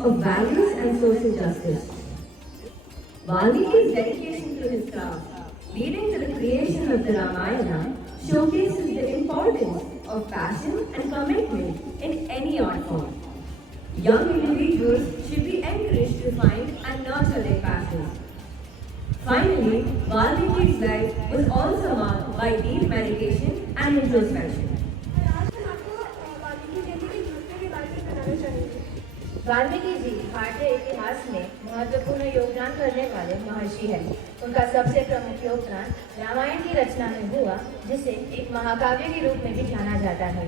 of values and social justice. Valmiki's dedication to his craft, leading to the creation of the Ramayana, showcases the importance of passion and commitment in any art form. Young individuals should be encouraged to find and nurture their passions. Finally, Valmiki's life was also marked by deep meditation and introspection. Valmiki ji भारतीय इतिहास में महत्वपूर्ण योगदान करने वाले महर्षि हैं। उनका सबसे प्रमुख योगदान रामायण की रचना में हुआ, जिसे एक महाकाव्य के रूप में भी जाना जाता है।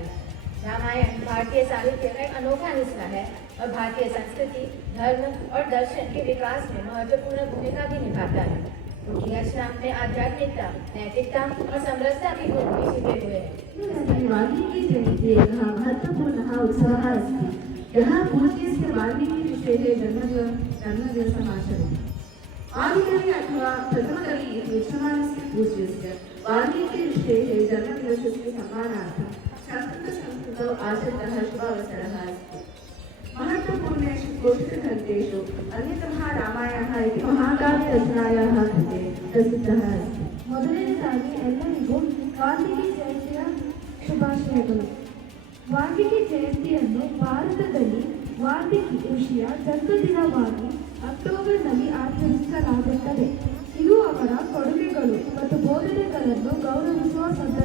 रामायण भारतीय साहित्य का एक अनोखा हिस्सा है और भारतीय संस्कृति, धर्म और दर्शन के विकास में महत्वपूर्ण भूमिका भी निभाता है। उनकी रचना में आध्यात्मिकता, नैतिकता और समरसता की गुण भी छिपे हुए हैं। वाल्मीकि जयंती महत्वपूर्णः उत्सवः अस्ति। यः पूज्यस्य वाल्मीकिऋषेः जन्मदिवसमाचरति। आदिकवि अथवा प्रथमकवि इति उच्यमानस्य पूज्यस्य वाल्मीकिऋषेः जन्मदिवसस्य सम्मानार्थं संस्कृतौ आचरितः शुभावसरः अस्ति। महत्वपूर्णेषु गोष्ठग्रन्थेषु अन्यतमः रामायणः इति महाकाव्यरचनायाः कृते प्रसिद्धः अस्ति। ಮೊದಲನೇದಾಗಿ ಎಲ್ಲರಿಗೂ ವಾಲ್ಮೀಕಿ ಜಯಂತಿಯ ಶುಭಾಶಯಗಳು. ವಾಲ್ಮೀಕಿ ಜಯಂತಿಯನ್ನು ಭಾರತದಲ್ಲಿ ವಾಲ್ಮೀಕಿ ಋಷಿಯ ಜನ್ಮದಿನವಾಗಿ ಅಕ್ಟೋಬರ್ನಲ್ಲಿ ಆಚರಿಸಲಾಗುತ್ತದೆ. ಇದು ಅವರ ಕೊಡುಗೆಗಳು ಮತ್ತು ಬೋಧನೆಗಳನ್ನು ಗೌರವಿಸುವ ಸಂದರ್ಭ.